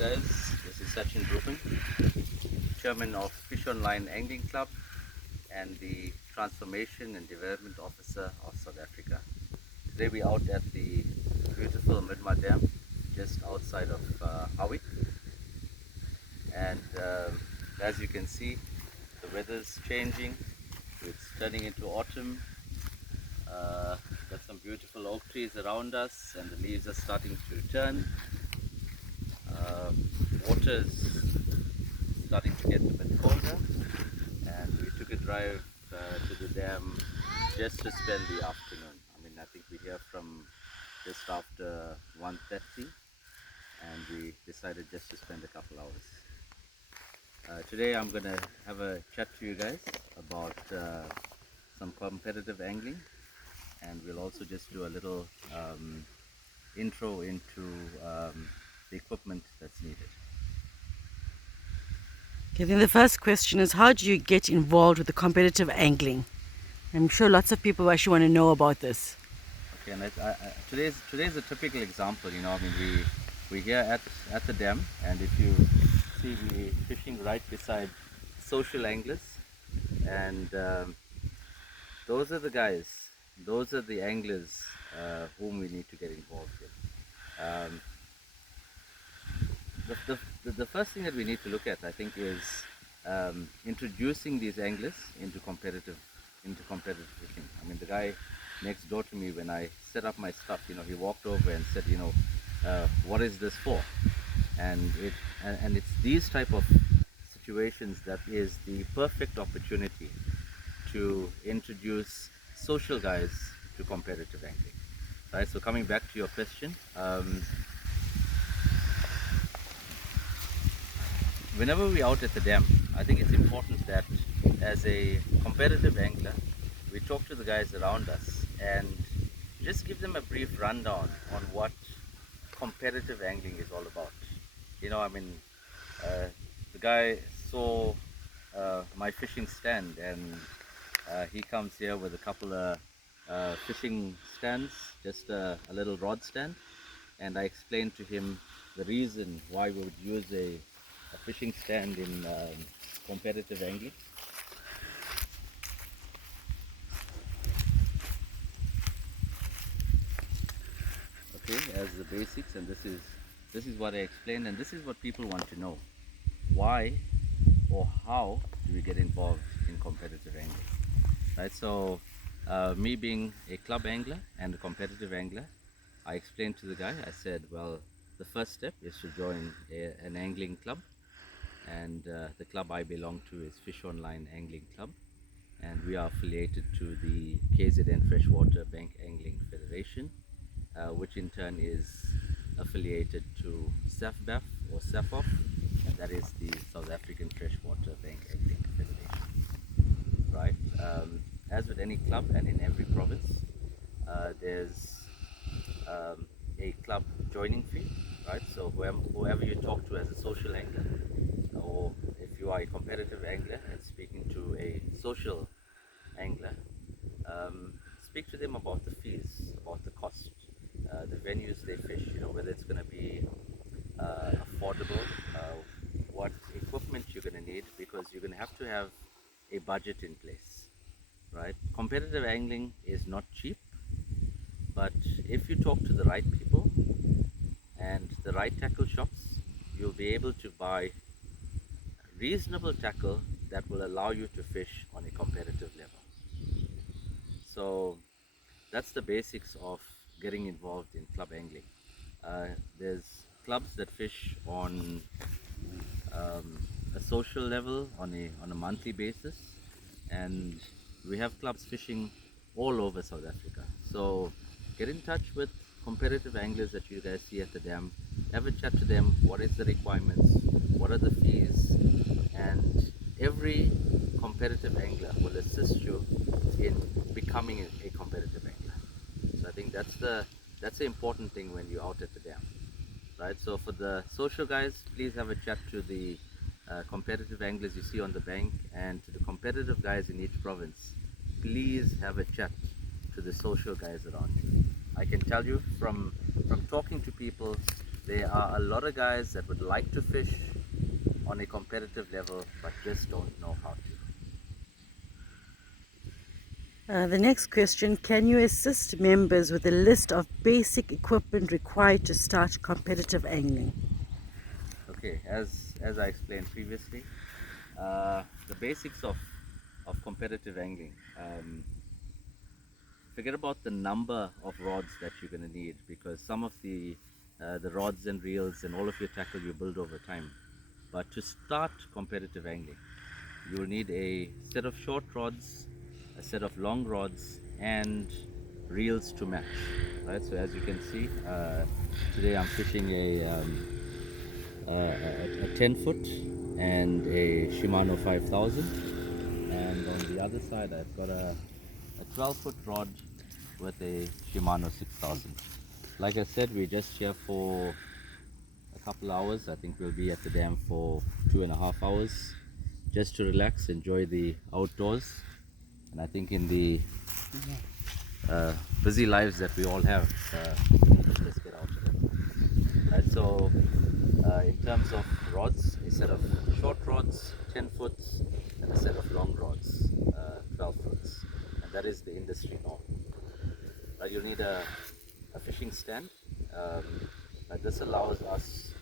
guys, this is Sachin Rupan, Chairman of Fish Online Angling Club and the Transformation and Development Officer of South Africa. Today we're out at the beautiful Midmar Dam just outside of Howick, and as you can see, the weather's changing. It's turning into autumn. Got some beautiful oak trees around us and the leaves are starting to turn. Water's starting to get a bit colder, and we took a drive to the dam just to spend the afternoon. I think we're here from just after 1:30, and we decided just to spend a couple hours. Today I'm going to have a chat to you guys about some competitive angling, and we'll also just do a little intro into the equipment that's needed. Okay, then the first question is, how do you get involved with the competitive angling? I'm sure lots of people actually want to know about this. Okay, and today's a typical example. We're here at the dam, and if you see, we're fishing right beside social anglers, and those are the guys, those are the anglers whom we need to get involved with. Um, the first thing that we need to look at, I think, is introducing these anglers into competitive fishing. The guy next door to me, when I set up my stuff, he walked over and said, what is this for? And it's these type of situations that is the perfect opportunity to introduce social guys to competitive angling. Right. So coming back to your question. Whenever we're out at the dam, I think it's important that as a competitive angler, we talk to the guys around us and just give them a brief rundown on what competitive angling is all about. The guy saw my fishing stand, and he comes here with a couple of fishing stands, just a little rod stand, and I explained to him the reason why we would use a fishing stand in competitive angling. Okay, as the basics, and this is what I explained, and this is what people want to know: why or how do we get involved in competitive angling? Right. So, me being a club angler and a competitive angler, I explained to the guy. I said, well, the first step is to join an angling club, and the club I belong to is Fish Online Angling Club, and we are affiliated to the KZN Freshwater Bank Angling Federation, which in turn is affiliated to SAFBAF or SAFOF, and that is the South African Freshwater Bank Angling Federation. Right. As with any club and in every province, there's a club joining fee. Right. So whoever you talk to as a social angler, or if you are a competitive angler and speaking to a social angler, speak to them about the fees, about the cost, the venues they fish, whether it's going to be affordable, what equipment you're going to need, because you're going to have a budget in place. Right. Competitive angling is not cheap, but if you talk to the right people and the right tackle shops, you'll be able to buy reasonable tackle that will allow you to fish on a competitive level. So that's the basics of getting involved in club angling. There's clubs that fish on a social level on a monthly basis, and we have clubs fishing all over South Africa. So get in touch with competitive anglers that you guys see at the dam. Have a chat to them. What is the requirements? What are the fees? And every competitive angler will assist you in becoming a competitive angler. So I think that's the important thing when you're out at the dam. Right. So for the social guys, please have a chat to the competitive anglers you see on the bank, and to the competitive guys in each province, please have a chat to the social guys around you. I can tell you from talking to people, there are a lot of guys that would like to fish on a competitive level but just don't know how to. The next question, can you assist members with a list of basic equipment required to start competitive angling? Okay, as I explained previously, the basics of competitive angling. Forget about the number of rods that you're going to need, because some of the rods and reels and all of your tackle you build over time. But to start competitive angling, you will need a set of short rods, a set of long rods, and reels to match. Right. So as you can see, today I'm fishing a 10 foot and a Shimano 5000, and on the other side I've got a 12 foot rod with a Shimano 6000. Like I said, we're just here for a couple hours. I think we'll be at the dam for 2.5 hours just to relax, enjoy the outdoors. And I think in the busy lives that we all have, let's just get out of it. Right, so in terms of rods, a set of short rods, 10 foots, and a set of long rods, 12 foots. And that is the industry norm. You'll need a fishing stand. This allows us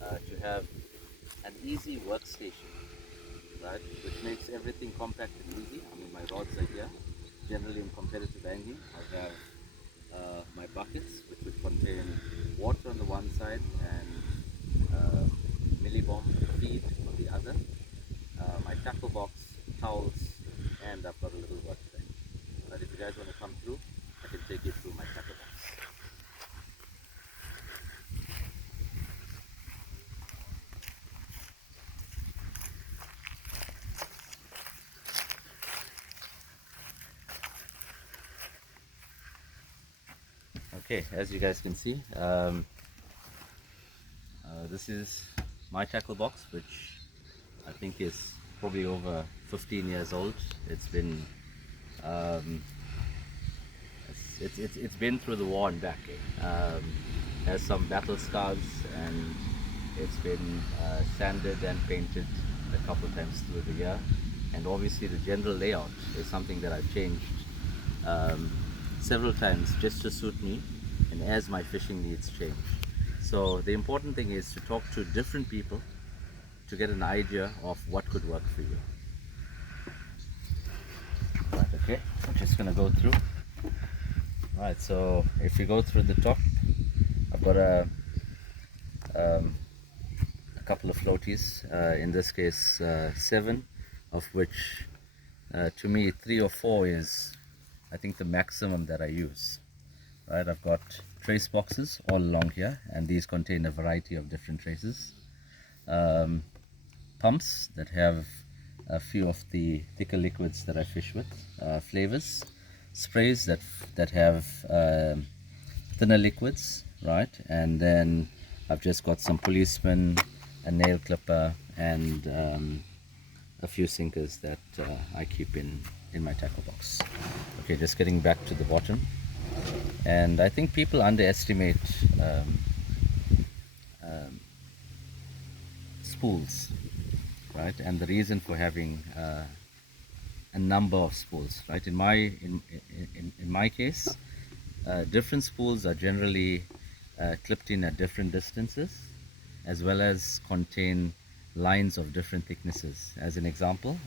to have an easy workstation, right? Which makes everything compact and easy. I mean, my rods are here. Generally, in competitive angling, I have my buckets, which would contain water on the one side and millibomb feed on the other. My tackle box, towels, and I've got a little workbench. But if you guys want to come through, I can take you through my tackle box. Okay, as you guys can see, this is my tackle box, which I think is probably over 15 years old. It's been it's been through the war and back. Has some battle scars, and it's been sanded and painted a couple of times through the year. And obviously the general layout is something that I've changed several times just to suit me and as my fishing needs change. So the important thing is to talk to different people to get an idea of what could work for you. Right, okay, I'm just gonna go through. Right, so if you go through the top, I've got a couple of floaties, in this case 7, of which to me 3 or 4 is I think the maximum that I use. Right, I've got trace boxes all along here, and these contain a variety of different traces. Pumps that have a few of the thicker liquids that I fish with, flavors, sprays that have thinner liquids, right? And then I've just got some policemen, a nail clipper, and a few sinkers that I keep in my tackle box. Okay, just getting back to the bottom. And I think people underestimate spools, right? And the reason for having a number of spools, right? In my case, different spools are generally clipped in at different distances, as well as contain lines of different thicknesses. As an example,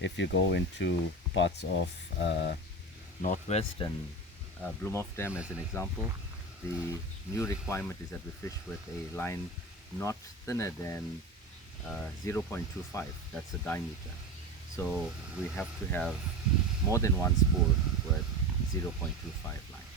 if you go into parts of Northwest and Bloemhof Dam as an example, the new requirement is that we fish with a line not thinner than 0.25, that's the diameter. So we have to have more than one spool with 0.25 line.